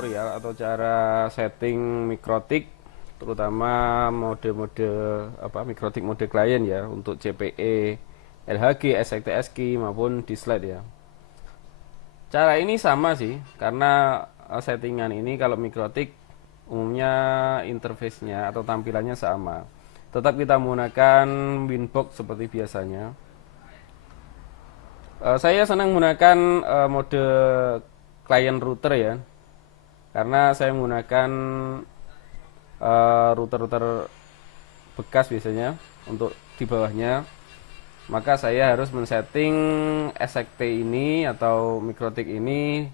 tutorial atau cara setting mikrotik, terutama mode-mode mikrotik mode klien ya, untuk CPE, LHG, SXT-ASCII maupun di slide ya. Cara ini sama sih, karena settingan ini kalau mikrotik umumnya interface-nya atau tampilannya sama. Tetap kita menggunakan Winbox seperti biasanya. Saya senang menggunakan mode client router ya, karena saya menggunakan router-router bekas biasanya untuk di bawahnya. Maka saya harus men-setting SXT ini atau mikrotik ini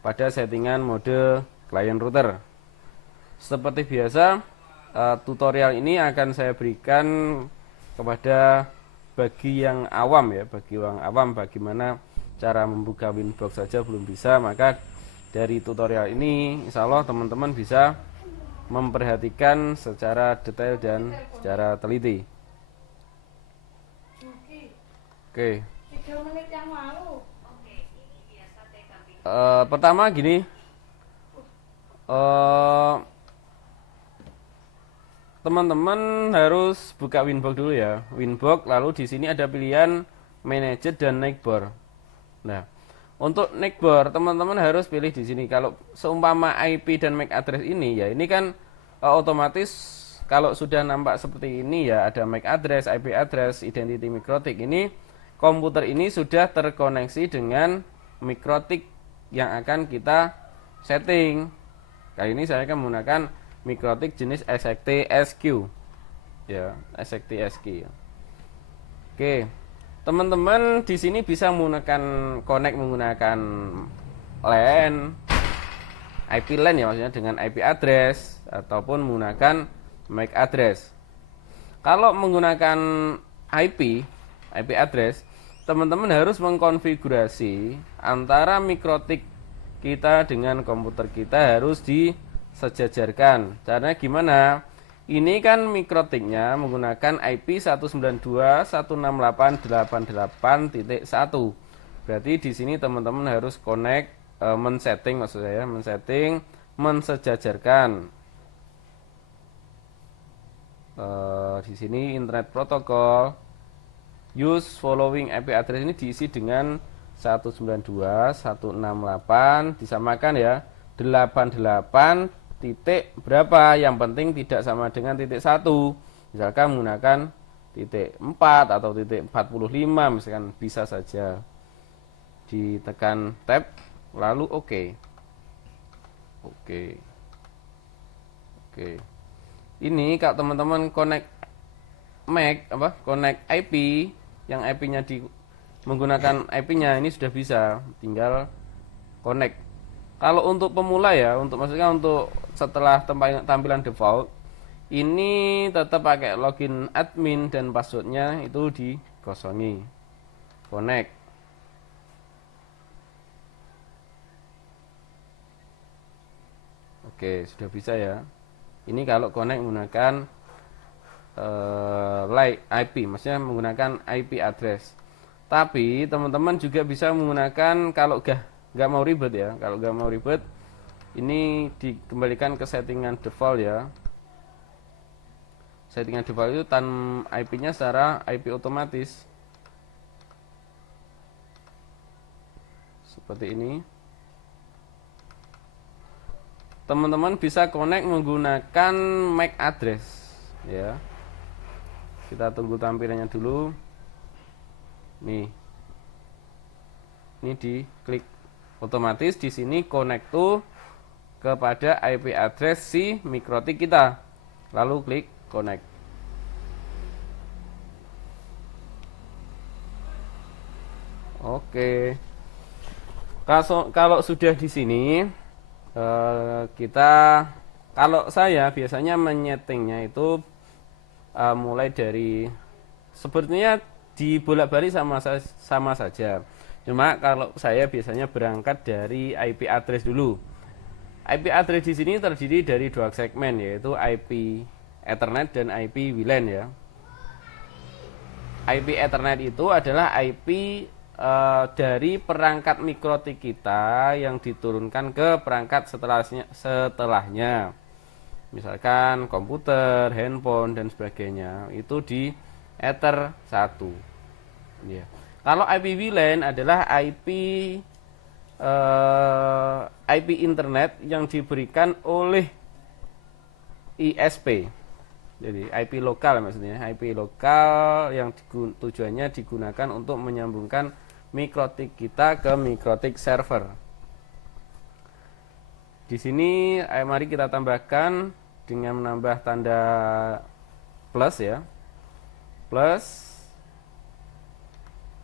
pada settingan mode client router. Seperti biasa, tutorial ini akan saya berikan kepada bagi yang awam ya, bagi orang awam bagaimana cara membuka Winbox saja belum bisa. Maka dari tutorial ini insya Allah teman-teman bisa memperhatikan secara detail dan secara teliti. Oke. 3 menit yang lalu. Pertama gini, teman-teman harus buka Winbox dulu ya. Winbox, lalu di sini ada pilihan Manager dan Navigate. Nah, untuk Navigate teman-teman harus pilih di sini. Kalau seumpama IP dan MAC address ini ya, ini kan otomatis kalau sudah nampak seperti ini ya, ada MAC address, IP address, identity mikrotik, ini komputer ini sudah terkoneksi dengan mikrotik yang akan kita setting. Kali ini saya akan menggunakan mikrotik jenis SXT-ASCII ya, SXT-ASCII. Oke, teman-teman di sini bisa menggunakan connect menggunakan LAN, IP LAN ya, maksudnya dengan IP address ataupun menggunakan MAC address. Kalau menggunakan IP address, teman-teman harus mengkonfigurasi antara mikrotik kita dengan komputer kita harus disejajarkan. Caranya gimana? Ini kan mikrotiknya menggunakan IP 192.168.88.1. Berarti di sini teman-teman harus connect, mensejajarkan. Di sini internet protokol. Use following IP address ini diisi dengan 192.168 disamakan ya 88 titik berapa, yang penting tidak sama dengan titik 1. Misalkan menggunakan titik 4 atau titik 45 misalkan, bisa saja ditekan tab lalu oke. Ini kalau teman-teman connect MAC connect IP yang IP-nya menggunakan IP-nya ini sudah bisa, tinggal connect. Kalau untuk pemula ya, maksudnya untuk setelah tampilan default ini tetap pakai login admin dan passwordnya itu dikosongi. Connect. Oke, sudah bisa ya. Ini kalau connect menggunakan IP, maksudnya menggunakan IP address. Tapi teman-teman juga bisa menggunakan, kalau nggak mau ribet ya, kalau nggak mau ribet ini dikembalikan ke settingan default ya. Settingan default itu IP-nya secara IP otomatis seperti ini. Teman-teman bisa connect menggunakan MAC address ya. Kita tunggu tampilannya dulu. Nih. Ini diklik otomatis di sini connect to kepada IP address si mikrotik kita. Lalu klik connect. Oke. Kalau sudah di sini kalau saya biasanya menyetingnya itu mulai dari, sepertinya dibolak-balik sama saja. Cuma kalau saya biasanya berangkat dari IP address dulu. IP address di sini terdiri dari dua segmen, yaitu IP Ethernet dan IP WLAN ya. IP Ethernet itu adalah IP dari perangkat mikrotik kita yang diturunkan ke perangkat setelahnya. Misalkan komputer, handphone dan sebagainya itu di Ether 1. Ya. Kalau IP VLAN adalah IP internet yang diberikan oleh ISP. Jadi IP lokal maksudnya, IP lokal yang tujuannya digunakan untuk menyambungkan mikrotik kita ke mikrotik server. Di sini mari kita tambahkan dengan menambah tanda plus ya. Plus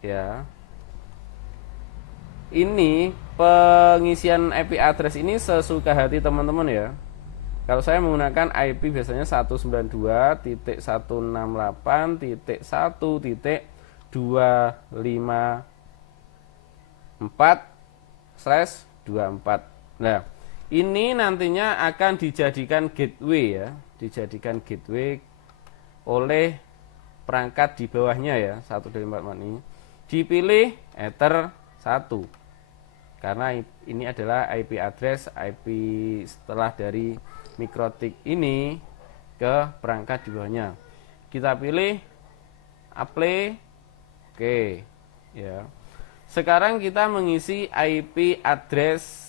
ya. Ini pengisian IP address ini sesuka hati teman-teman ya. Kalau saya menggunakan IP biasanya 192.168.254/24. Nah, ini nantinya akan dijadikan gateway ya, dijadikan gateway oleh perangkat di bawahnya ya, 124 ini. Dipilih Ether 1. Karena ini adalah IP address, IP setelah dari mikrotik ini ke perangkat di bawahnya. Kita pilih apply, oke ya. Sekarang kita mengisi IP address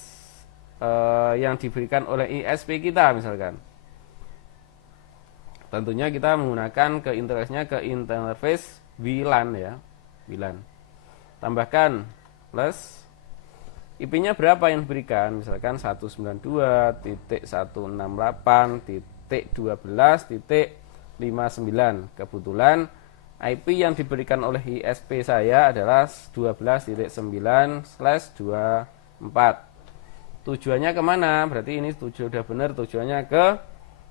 yang diberikan oleh ISP kita misalkan. Tentunya kita menggunakan ke interface WLAN ya, WLAN. Tambahkan plus IP-nya berapa yang diberikan? Misalkan 192.168.12.59. Kebetulan IP yang diberikan oleh ISP saya adalah 12.9/24. Tujuannya kemana? Berarti ini sudah benar, tujuannya ke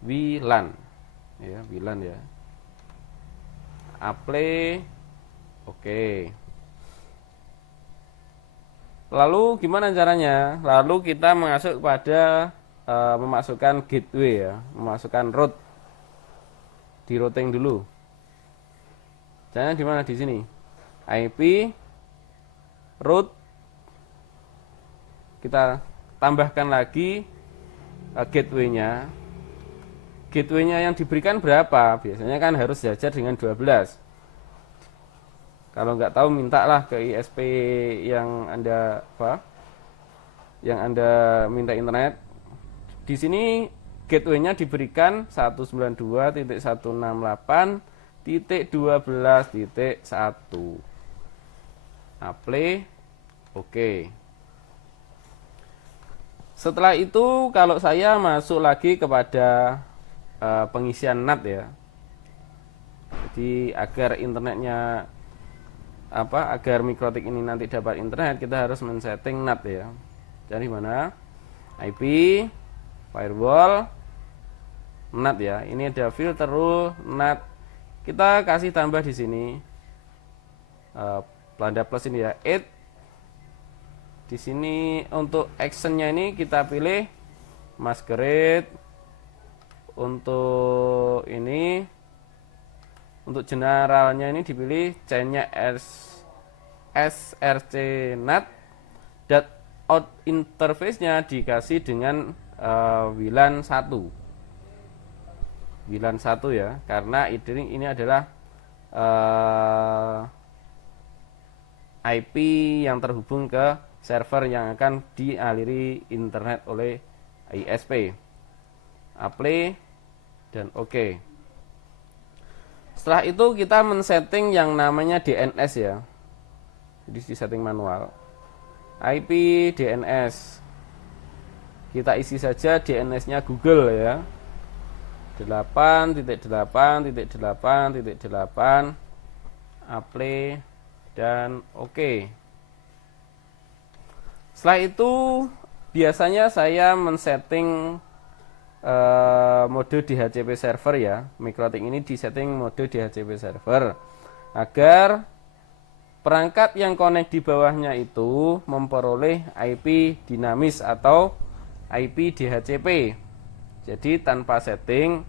WLAN. Ya, WLAN ya. Apply, oke. Lalu gimana caranya? Lalu kita masuk pada memasukkan gateway ya, memasukkan root. Di routing dulu. Caranya di mana di sini? IP root, kita tambahkan lagi gateway-nya. Gateway-nya yang diberikan berapa? Biasanya kan harus sejajar dengan 12. Kalau nggak tahu mintalah ke ISP yang Anda minta internet. Di sini gateway-nya diberikan 192.168.12.1. Apply, oke. Setelah itu kalau saya masuk lagi kepada pengisian NAT ya. Jadi agar internetnya agar mikrotik ini nanti dapat internet, kita harus men-setting NAT ya. Jadi mana? IP, firewall, NAT ya. Ini ada filter rule, NAT. Kita kasih tambah di sini tanda plus ini ya, 8. Di sini untuk actionnya ini kita pilih masquerade. Untuk ini, untuk generalnya ini dipilih chainnya src NAT. Out interface-nya dikasih dengan WLAN 1. WLAN 1 ya, karena ini adalah IP yang terhubung ke server yang akan dialiri internet oleh ISP. Apply dan oke. Setelah itu kita men-setting yang namanya DNS ya. Jadi di setting manual. IP DNS. Kita isi saja DNS-nya Google ya. 8.8.8.8. Apply dan oke. Setelah itu biasanya saya men-setting mode DHCP server ya. Mikrotik ini disetting mode DHCP server agar perangkat yang connect di bawahnya itu memperoleh IP dinamis atau IP DHCP. Jadi tanpa setting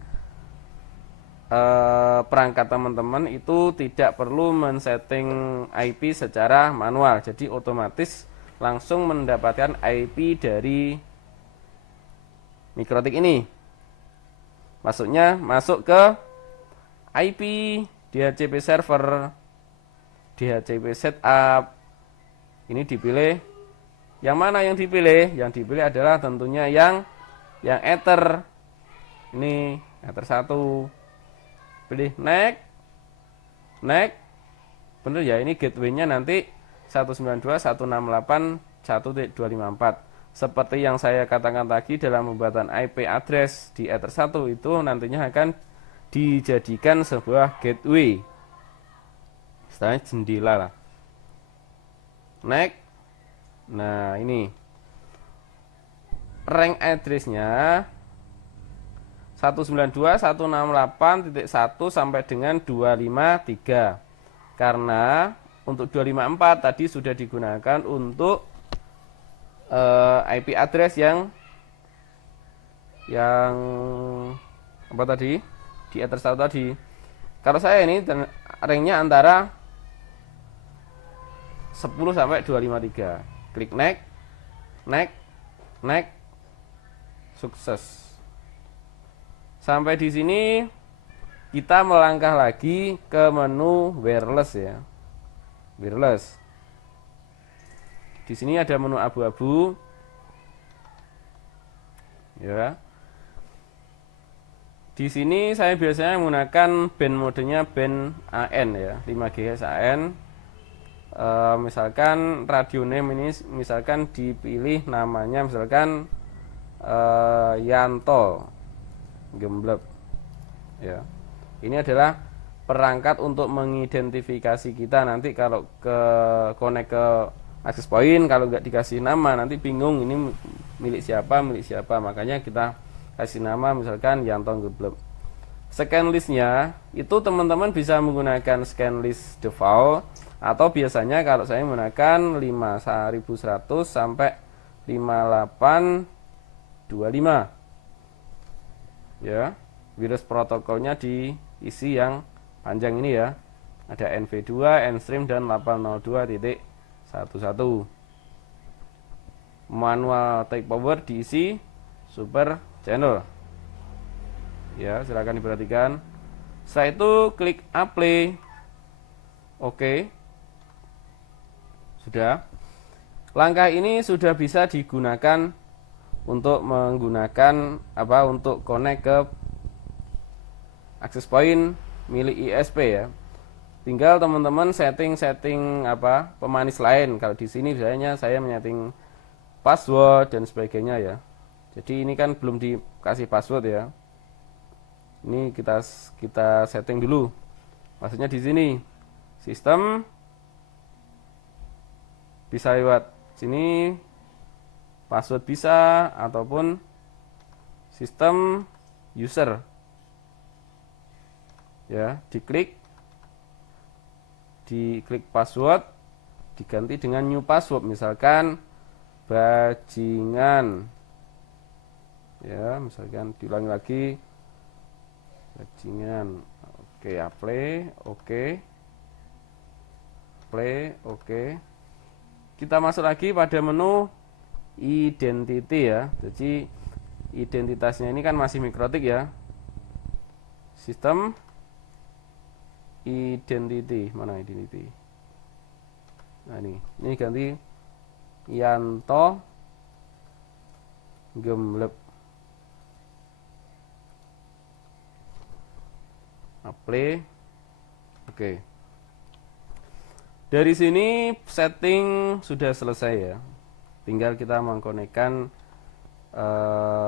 perangkat teman-teman itu tidak perlu men-setting IP secara manual, jadi otomatis langsung mendapatkan IP dari mikrotik ini. Maksudnya masuk ke IP DHCP server, DHCP setup. Ini dipilih. Yang mana yang dipilih? Yang dipilih adalah tentunya yang Ether. Ini Ether 1. Pilih next. Bener ya, ini gateway-nya nanti 192.168.1.254. Seperti yang saya katakan tadi, dalam pembuatan IP address di Ether 1 itu nantinya akan dijadikan sebuah gateway, istilahnya jendela lah. Next. Nah, ini rank address-nya 192.168.1 sampai dengan 253. Karena untuk 254 tadi sudah digunakan untuk IP address yang apa tadi? Di Ether 1 tadi. Kalau saya ini ranknya antara 10 sampai 253. Klik next. Sukses. Sampai di sini kita melangkah lagi ke menu wireless ya. Wireless. Di sini ada menu abu-abu. Ya. Di sini saya biasanya menggunakan band modenya band AN ya, 5 GHz AN. Misalkan radio name ini misalkan dipilih namanya misalkan Yanto Gembleb ya. Ini adalah perangkat untuk mengidentifikasi kita nanti kalau ke connect ke access point, kalau nggak dikasih nama nanti bingung ini milik siapa, makanya kita kasih nama misalkan Yanto Gembleb. Scan listnya itu teman-teman bisa menggunakan scan list default, atau biasanya kalau saya menggunakan 5100 sampai 5825 ya. Virus protokolnya diisi yang panjang ini ya, ada NV2, Nstream dan 802.11. Manual take power diisi super channel ya, silahkan diperhatikan. Setelah itu klik apply. Oke. Sudah. Langkah ini sudah bisa digunakan untuk untuk connect ke access point milik ISP ya. Tinggal teman-teman setting pemanis lain. Kalau di sini biasanya saya menyeting password dan sebagainya ya. Jadi ini kan belum dikasih password ya. Ini kita setting dulu. Maksudnya di sini sistem bisa lewat sini, password bisa, ataupun sistem user ya, diklik password, diganti dengan new password, misalkan bajingan ya, misalkan diulangi lagi bajingan. Oke, apply, oke. Kita masuk lagi pada menu identity ya. Jadi identitasnya ini kan masih mikrotik ya. Sistem identity, mana identity? Nah ini ganti Yanto Gembleb. Apply. Oke. Dari sini setting sudah selesai ya. Tinggal kita mengkonekkan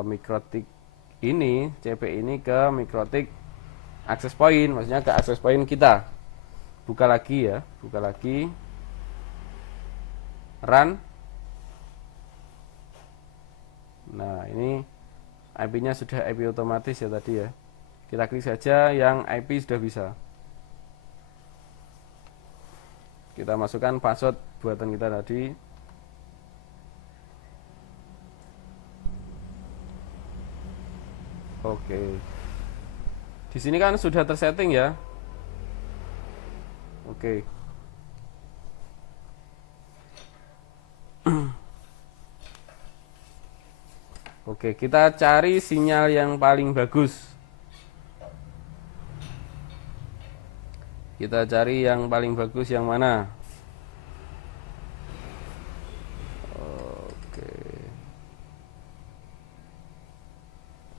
mikrotik ini, CP ini ke mikrotik access point, maksudnya ke access point kita. Buka lagi ya, run. Nah, ini IP-nya sudah IP otomatis ya tadi ya. Kita klik saja yang IP sudah bisa. Kita masukkan password buatan kita tadi. Oke. Di sini kan sudah tersetting ya. Oke. Oke, kita cari sinyal yang paling bagus. Kita cari yang paling bagus yang mana? Oke.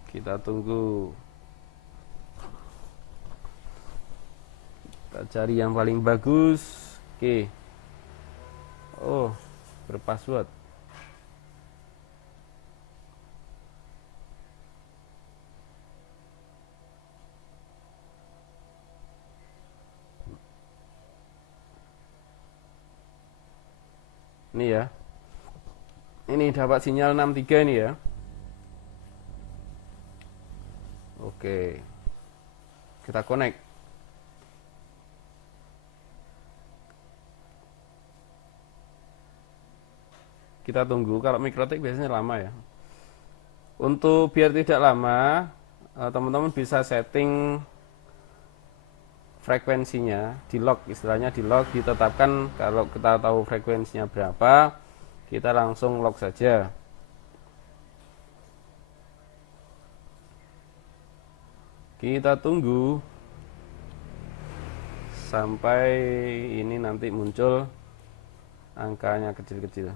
Kita tunggu. Kita cari yang paling bagus. Oke. Oh, berpassword. Ini ya. Ini dapat sinyal 63 ini ya. Oke. Kita connect. Kita tunggu. Kalau mikrotik biasanya lama ya. Untuk biar tidak lama, teman-teman bisa setting frekuensinya di lock, istilahnya di lock, ditetapkan kalau kita tahu frekuensinya berapa, kita langsung lock saja. Kita tunggu sampai ini nanti muncul angkanya kecil-kecil.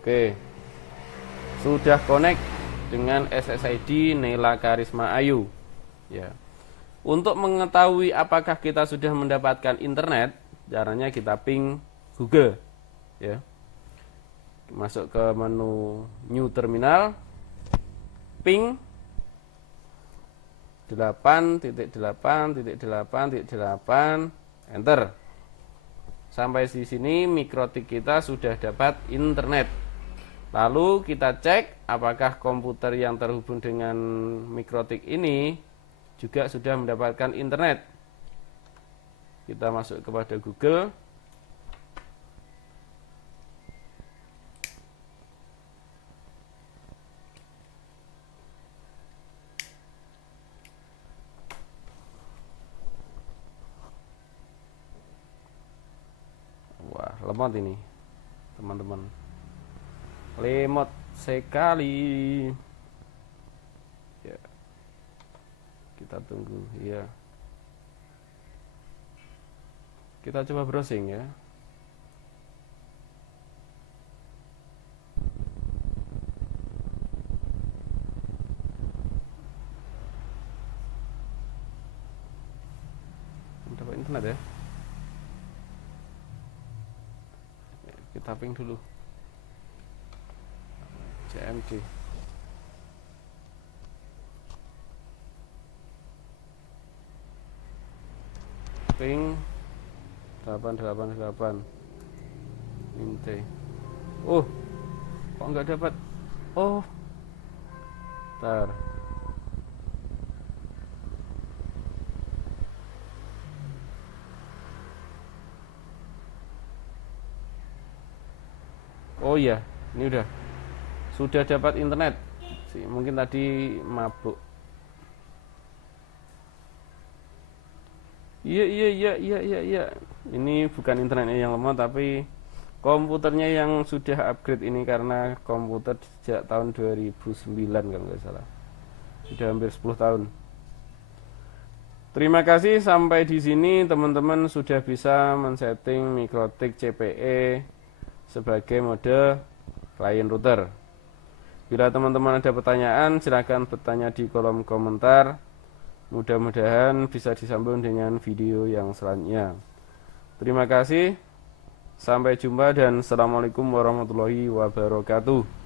Oke, sudah connect dengan SSID Nela Karisma Ayu ya. Untuk mengetahui apakah kita sudah mendapatkan internet, caranya kita ping Google ya. Masuk ke menu New Terminal, ping 8.8.8.8, enter. Sampai di sini mikrotik kita sudah dapat internet. Lalu kita cek apakah komputer yang terhubung dengan mikrotik ini juga sudah mendapatkan internet. Kita masuk kepada Google. Wah, lemot ini, teman-teman. Lemot sekali. Ya. Kita tunggu ya. Kita coba browsing ya. Dapat internet ya. Kita ping dulu. CMD. Ping 888 Inte. Oh, kok nggak dapat? Oh, ntar. Oh iya, ini sudah dapat internet. Mungkin tadi mabuk. Iya. Ini bukan internetnya yang lemah, tapi komputernya yang sudah upgrade ini, karena komputer sejak tahun 2009 kalau nggak salah. Sudah hampir 10 tahun. Terima kasih, sampai di sini teman-teman sudah bisa men-setting mikrotik CPE sebagai mode client router. Bila teman-teman ada pertanyaan, silakan bertanya di kolom komentar. Mudah-mudahan bisa disambung dengan video yang selanjutnya. Terima kasih, sampai jumpa dan assalamualaikum warahmatullahi wabarakatuh.